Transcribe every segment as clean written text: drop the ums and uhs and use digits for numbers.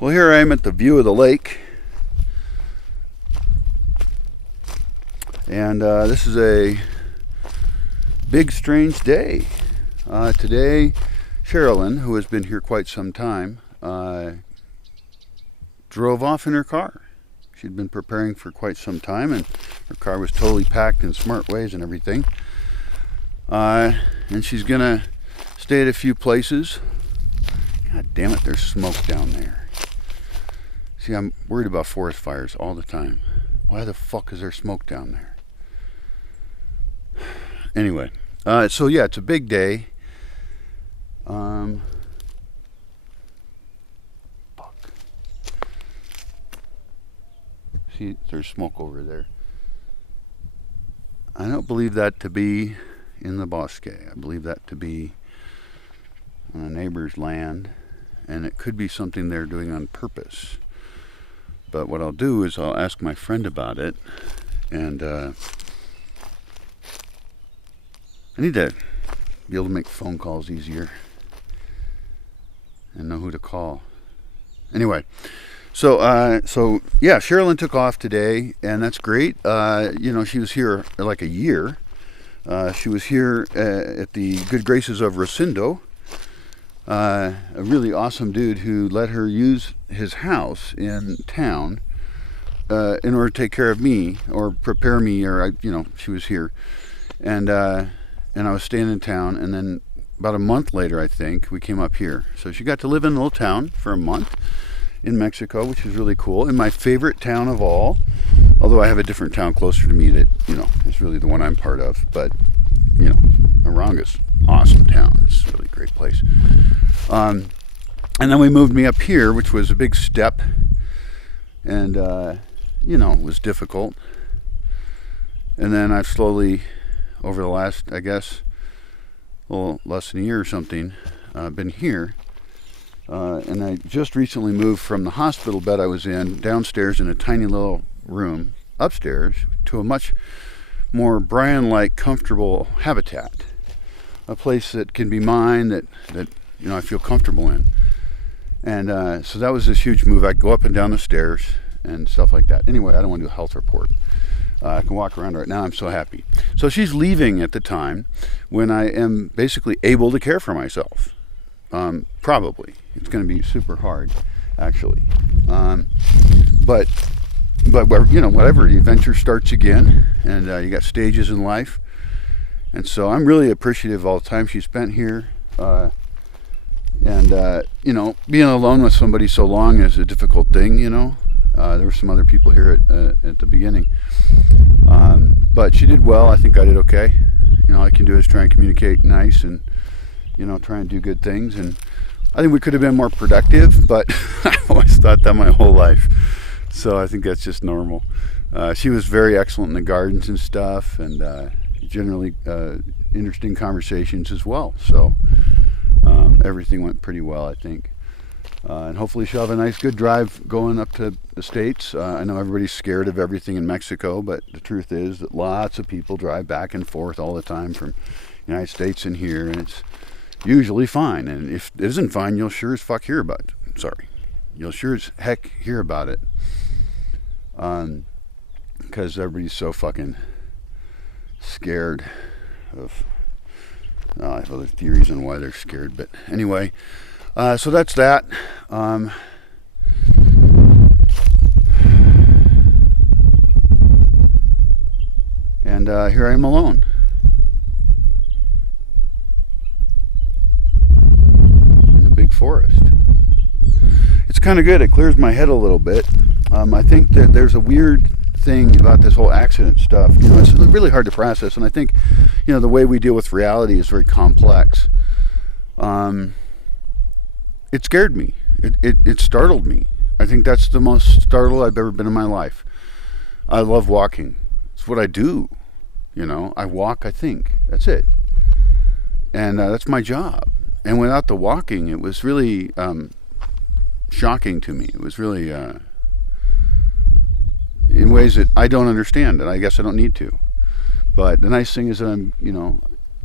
Well, here I am at the view of the lake, and this is a big, strange day. Today, Sherilyn, who has been here quite some time, drove off in her car. She'd been preparing for quite some time, and her car was totally packed in smart ways and everything. And she's gonna stay at a few places. God damn it, there's smoke down there. See, I'm worried about forest fires all the time. Why the fuck is there smoke down there? Anyway, so yeah, it's a big day. Fuck. See, there's smoke over there. I don't believe that to be in the Bosque. I believe that to be on a neighbor's land, and it could be something they're doing on purpose. But what I'll do is I'll ask my friend about it, and I need to be able to make phone calls easier and know who to call. Anyway, so yeah, Sherilyn took off today, and that's great. She was here like a year. She was here at the good graces of Rosendo, a really awesome dude who let her use his house in town in order to take care of me or prepare me, she was here, and I was staying in town, and then about a month later, I think, we came up here. So she got to live in a little town for a month in Mexico, which is really cool, in my favorite town of all, although I have a different town closer to me that, is really the one I'm part of, but, Aranga's awesome town. It's a really great place. And then we moved me up here, which was a big step, and it was difficult. And then I've slowly, over the last, I guess, a little less than a year or something, been here. And I just recently moved from the hospital bed I was in downstairs in a tiny little room upstairs to a much more Brian-like comfortable habitat. A place that can be mine, that I feel comfortable in. And so that was this huge move. I go up and down the stairs and stuff like that. Anyway, I don't want to do a health report. I can walk around right now. I'm so happy. So she's leaving at the time when I am basically able to care for myself. Probably. It's going to be super hard, actually. But whatever. The adventure starts again, and you got stages in life. And so I'm really appreciative of all the time she spent here. Being alone with somebody so long is a difficult thing, There were some other people here at the beginning. But she did well. I think I did okay. All I can do is try and communicate nice and, try and do good things. And I think we could have been more productive, but I've always thought that my whole life. So I think that's just normal. She was very excellent in the gardens and stuff, and generally interesting conversations as well. So everything went pretty well, I think. And hopefully she'll have a nice, good drive going up to the States. I know everybody's scared of everything in Mexico, but the truth is that lots of people drive back and forth all the time from the United States and here, and it's usually fine. And if it isn't fine, you'll sure as fuck hear about it. Sorry. You'll sure as heck hear about it. Because everybody's so fucking scared of... I have other theories on why they're scared, but anyway... so that's that. And here I am alone. In a big forest. It's kind of good. It clears my head a little bit. I think that there's a weird thing about this whole accident stuff. It's really hard to process, and I think, the way we deal with reality is very complex. It scared me. It startled me. I think that's the most startled I've ever been in my life. I love walking. It's what I do. I walk, I think. That's it. And that's my job. And without the walking, it was really shocking to me. It was really, in ways that I don't understand, and I guess I don't need to. But the nice thing is that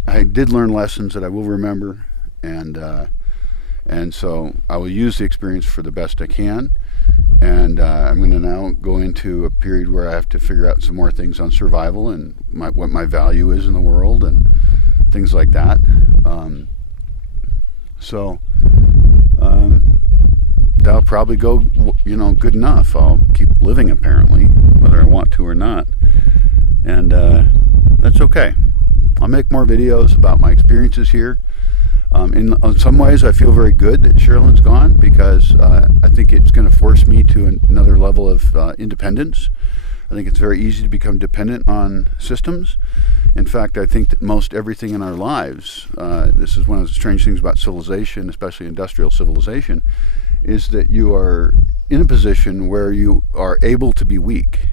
I did learn lessons that I will remember, and And so I will use the experience for the best I can. And I'm going to now go into a period where I have to figure out some more things on survival and what my value is in the world and things like that. That'll probably go, good enough. I'll keep living apparently, whether I want to or not. And that's okay. I'll make more videos about my experiences here. In some ways, I feel very good that Sherilyn's gone, because I think it's going to force me to another level of independence. I think it's very easy to become dependent on systems. In fact, I think that most everything in our lives, this is one of the strange things about civilization, especially industrial civilization, is that you are in a position where you are able to be weak.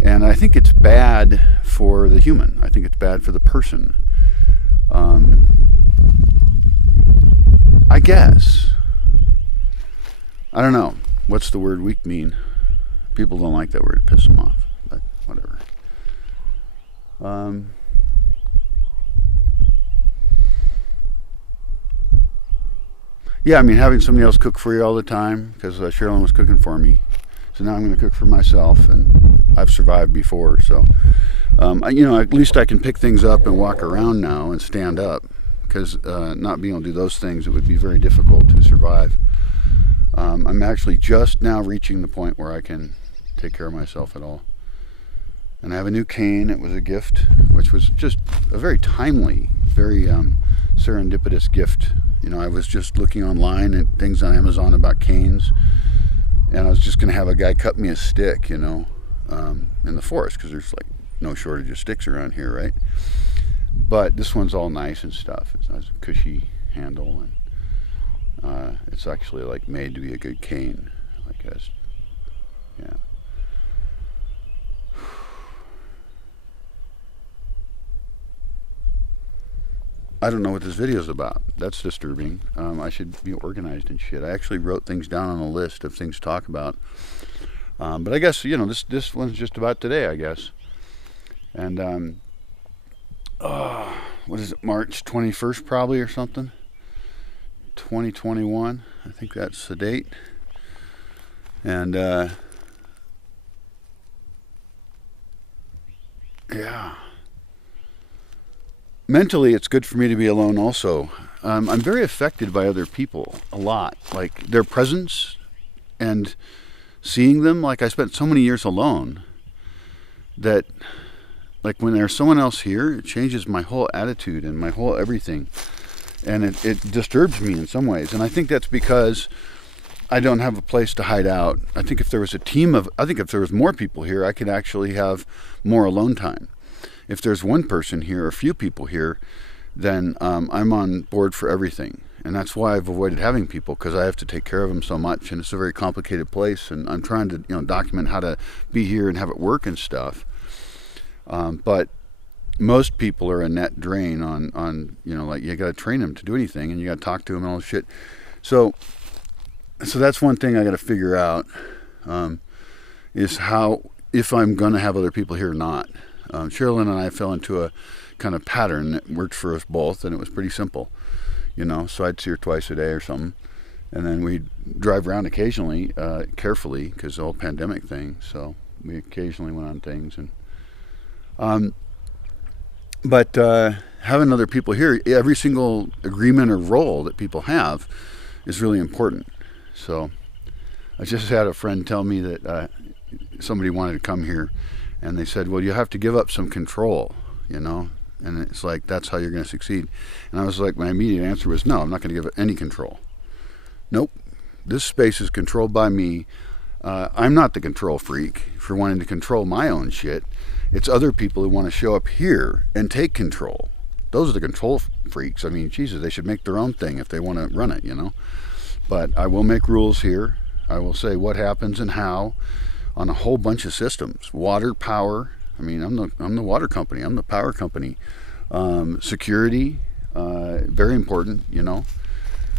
And I think it's bad for the human. I think it's bad for the person. I guess. I don't know. What's the word weak mean? People don't like that word. It pisses them off. But whatever. Yeah, I mean, having somebody else cook for you all the time, because Sherilyn was cooking for me. So now I'm going to cook for myself, and I've survived before. So, at least I can pick things up and walk around now and stand up, because not being able to do those things, it would be very difficult to survive. I'm actually just now reaching the point where I can take care of myself at all. And I have a new cane. It was a gift, which was just a very timely, very serendipitous gift. I was just looking online at things on Amazon about canes, and I was just going to have a guy cut me a stick, in the forest, because there's like no shortage of sticks around here, right? But this one's all nice and stuff. It has a cushy handle, and it's actually like made to be a good cane, I guess. Yeah. I don't know what this video is about. That's disturbing. I should be organized and shit. I actually wrote things down on a list of things to talk about. But I guess, this one's just about today, I guess. And, what is it, March 21st probably or something? 2021. I think that's the date. And, yeah. Mentally, it's good for me to be alone also. I'm very affected by other people a lot, like their presence and seeing them. Like, I spent so many years alone that, like, when there's someone else here, it changes my whole attitude and my whole everything. And it disturbs me in some ways. And I think that's because I don't have a place to hide out. I think if there was more people here, I could actually have more alone time. If there's one person here or a few people here, then I'm on board for everything. And that's why I've avoided having people, because I have to take care of them so much, and it's a very complicated place, and I'm trying to document how to be here and have it work and stuff. But most people are a net drain on like, you got to train them to do anything, and you got to talk to them and all this shit. So that's one thing I got to figure out, is how, if I'm going to have other people here or not. Sherilyn and I fell into a kind of pattern that worked for us both, and it was pretty simple, so I'd see her twice a day or something, and then we'd drive around occasionally, carefully, because the whole pandemic thing, so we occasionally went on things, and but having other people here, every single agreement or role that people have is really important. So I just had a friend tell me that somebody wanted to come here, and they said, well, you have to give up some control, and it's like, that's how you're going to succeed. And I was like, my immediate answer was, no, I'm not going to give it any control. Nope. This space is controlled by me. I'm not the control freak for wanting to control my own shit. It's other people who want to show up here and take control. Those are the control freaks. I mean, Jesus, they should make their own thing if they want to run it, But I will make rules here. I will say what happens and how, on a whole bunch of systems. Water, power. I mean, I'm the water company. I'm the power company. Security, very important,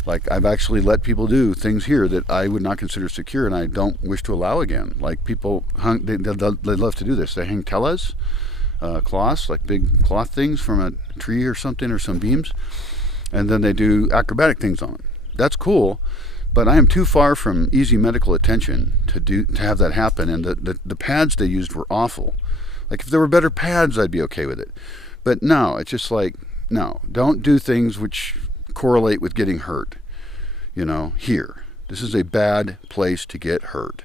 Like, I've actually let people do things here that I would not consider secure, and I don't wish to allow again. Like, people they love to do this. They hang telas, cloths, like big cloth things from a tree or something, or some beams. and then they do acrobatic things on it. That's cool, but I am too far from easy medical attention to have that happen. And the pads they used were awful. Like, if there were better pads, I'd be okay with it. But no, it's just like, no, don't do things which correlate with getting hurt. Here, this is a bad place to get hurt.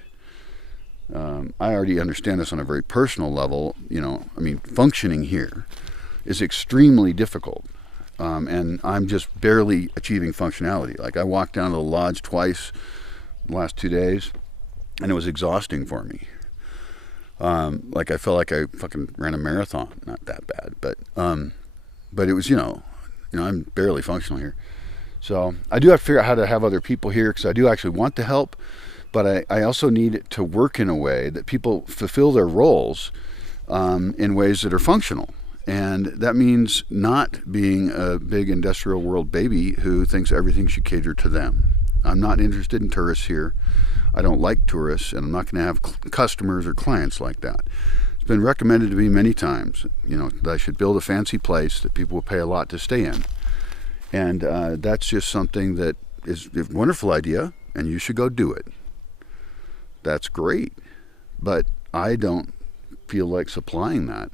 I already understand this on a very personal level. Functioning here is extremely difficult. And I'm just barely achieving functionality. Like, I walked down to the lodge twice the last 2 days, and it was exhausting for me. Like, I felt like I fucking ran a marathon. Not that bad, but it was, I'm barely functional here. So I do have to figure out how to have other people here, because I do actually want to help, but I also need it to work in a way that people fulfill their roles in ways that are functional. And that means not being a big industrial world baby who thinks everything should cater to them. I'm not interested in tourists here. I don't like tourists, and I'm not going to have customers or clients like that. It's been recommended to me many times, that I should build a fancy place that people will pay a lot to stay in. And that's just something that is a wonderful idea, and you should go do it. That's great, but I don't feel like supplying that.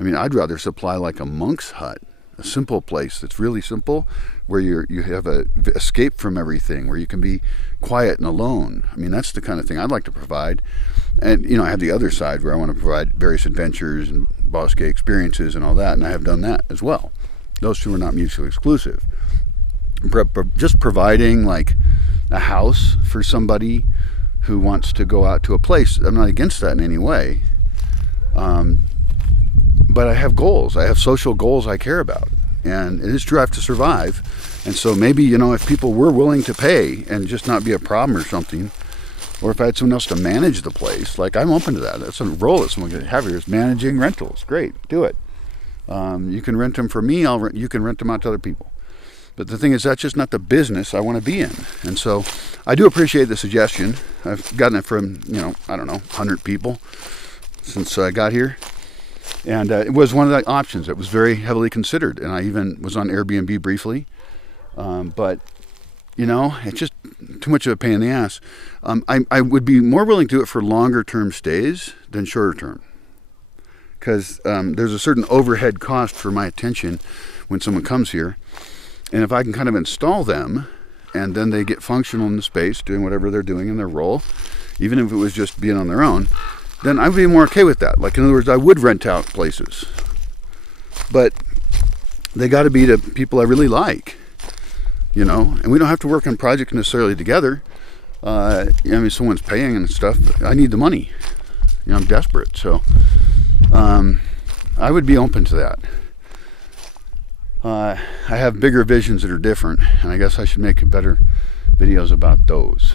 I'd rather supply like a monk's hut, a simple place that's really simple, where you have a escape from everything, where you can be quiet and alone. That's the kind of thing I'd like to provide. And I have the other side where I want to provide various adventures and Bosque experiences and all that, and I have done that as well. Those two are not mutually exclusive. Just providing like a house for somebody who wants to go out to a place, I'm not against that in any way. But I have goals. I have social goals I care about. And it is true I have to survive. And so maybe, if people were willing to pay and just not be a problem or something, or if I had someone else to manage the place, like, I'm open to that. That's a role that someone can have here, is managing rentals. Great, do it. You can rent them for me, you can rent them out to other people. But the thing is, that's just not the business I want to be in. And so I do appreciate the suggestion. I've gotten it from, 100 people since I got here. And it was one of the options. It was very heavily considered. And I even was on Airbnb briefly. But, it's just too much of a pain in the ass. I would be more willing to do it for longer term stays than shorter term. Because there's a certain overhead cost for my attention when someone comes here. And if I can kind of install them, and then they get functional in the space, doing whatever they're doing in their role, even if it was just being on their own, then I'd be more okay with that. Like, in other words, I would rent out places. But they got to be to people I really like, and we don't have to work on projects necessarily together. Someone's paying and stuff. I need the money. I'm desperate. So I would be open to that. I have bigger visions that are different, and I guess I should make better videos about those.